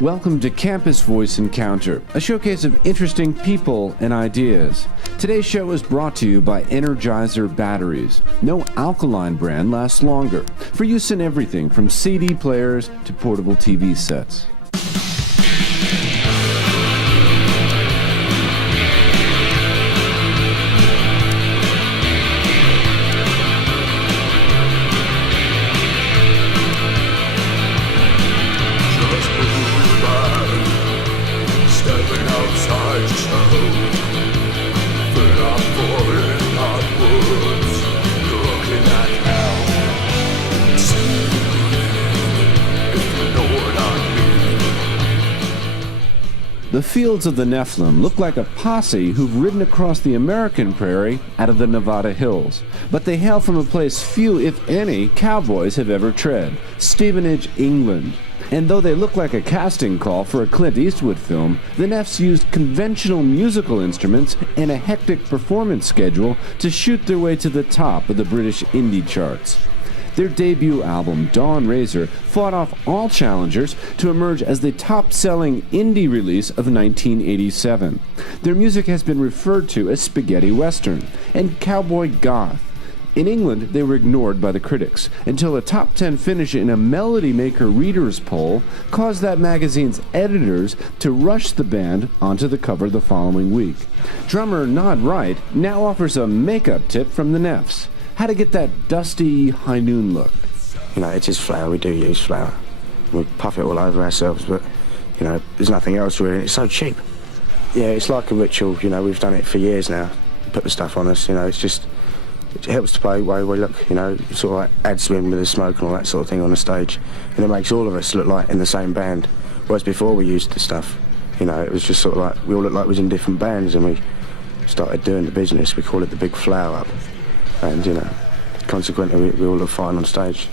Welcome to Campus Voice Encounter, a showcase of interesting people and ideas. Today's show is brought to you by Energizer batteries. No alkaline brand lasts longer, for use in everything from CD players to portable TV sets. The fields of the Nephilim look like a posse who've ridden across the American prairie out of the Nevada hills. But they hail from a place few, if any, cowboys have ever tread, Stevenage, England. And though they look like a casting call for a Clint Eastwood film, the Nephs used conventional musical instruments and a hectic performance schedule to shoot their way to the top of the British indie charts. Their debut album, Dawn Razor, fought off all challengers to emerge as the top-selling indie release of 1987. Their music has been referred to as spaghetti western and cowboy goth. In England, they were ignored by the critics until a top 10 finish in a Melody Maker readers poll caused that magazine's editors to rush the band onto the cover the following week. Drummer Nod Wright now offers a makeup tip from the Nephs. How to get that dusty high noon look. You know, it is flour, we do use flour. We puff it all over ourselves, but, you know, there's nothing else really, it's so cheap. Yeah, it's like a ritual, you know, we've done it for years now. Put the stuff on us, you know, it's just, it helps to play the way we look, you know, it sort of like adds in with the smoke and all that sort of thing on the stage. And it makes all of us look like in the same band. Whereas before we used the stuff, you know, it was just sort of like, we all looked like we was in different bands, and we started doing the business, we call it the big flower up. And, you know, consequently we all look fine on stage.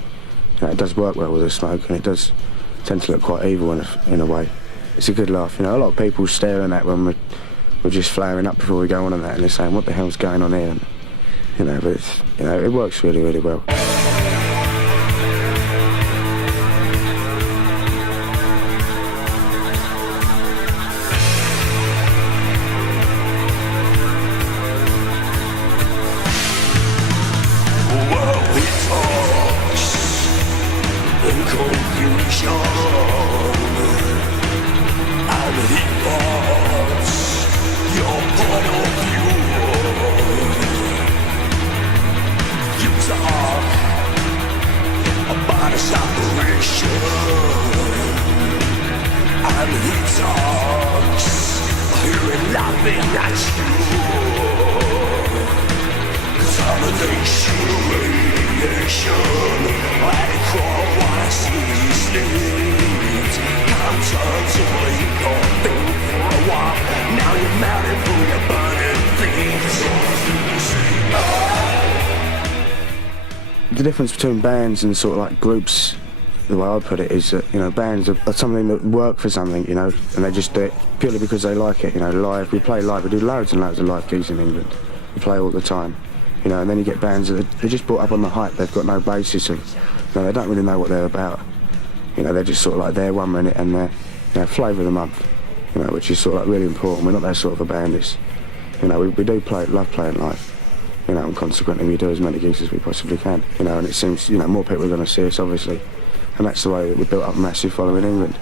You know, it does work well with the smoke, and it does tend to look quite evil in a way. It's a good laugh, you know. A lot of people staring at when we're just flaring up before we go on and that, and they're saying, what the hell's going on here? And, you know, but it's, you know, it works really, really well. The difference between bands and sort of like groups, the way I put it, is that, you know, bands are something that work for something, you know, and they just do it purely because they like it, you know. Live, we play live, we do loads and loads of live gigs in England. We play all the time, you know, and then you get bands that they're just brought up on the hype, they've got no basis of, you know, they don't really know what they're about. You know, they're just sort of like there 1 minute and they're, you know, flavour of the month, you know, which is sort of like really important. We're not that sort of a band. It's, you know, we do love playing live. You know, and consequently we do as many gigs as we possibly can, you know, and it seems, you know, more people are going to see us, obviously, and that's the way that we built up a massive following in England.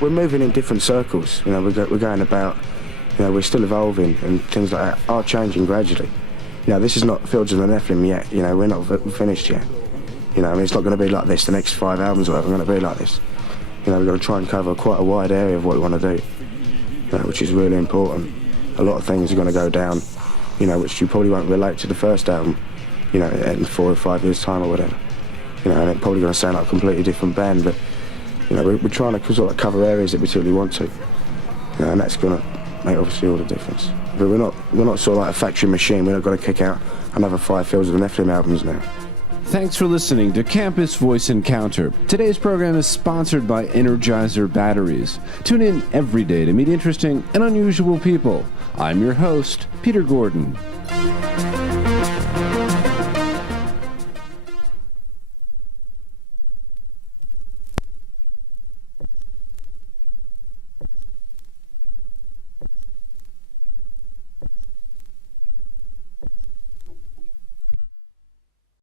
We're moving in different circles, you know, we're going about, you know, we're still evolving, and things like that are changing gradually. You know, this is not Fields of the Nephilim yet, you know, we're not finished yet. You know, I mean, it's not going to be like this, the next 5 albums or whatever are going to be like this. You know, we're going to try and cover quite a wide area of what we want to do. which is really important. A lot of things are going to go down, which you probably won't relate to the first album, in 4 or 5 years' time or whatever. And it's probably going to sound like a completely different band, but, we're trying to sort of cover areas that we particularly want to, and that's going to make obviously all the difference. But we're not sort of like a factory machine. We're not going to kick out another 5 fills of Nephilim albums now. Thanks for listening to Campus Voice Encounter. Today's program is sponsored by Energizer Batteries. Tune in every day to meet interesting and unusual people. I'm your host, Peter Gordon.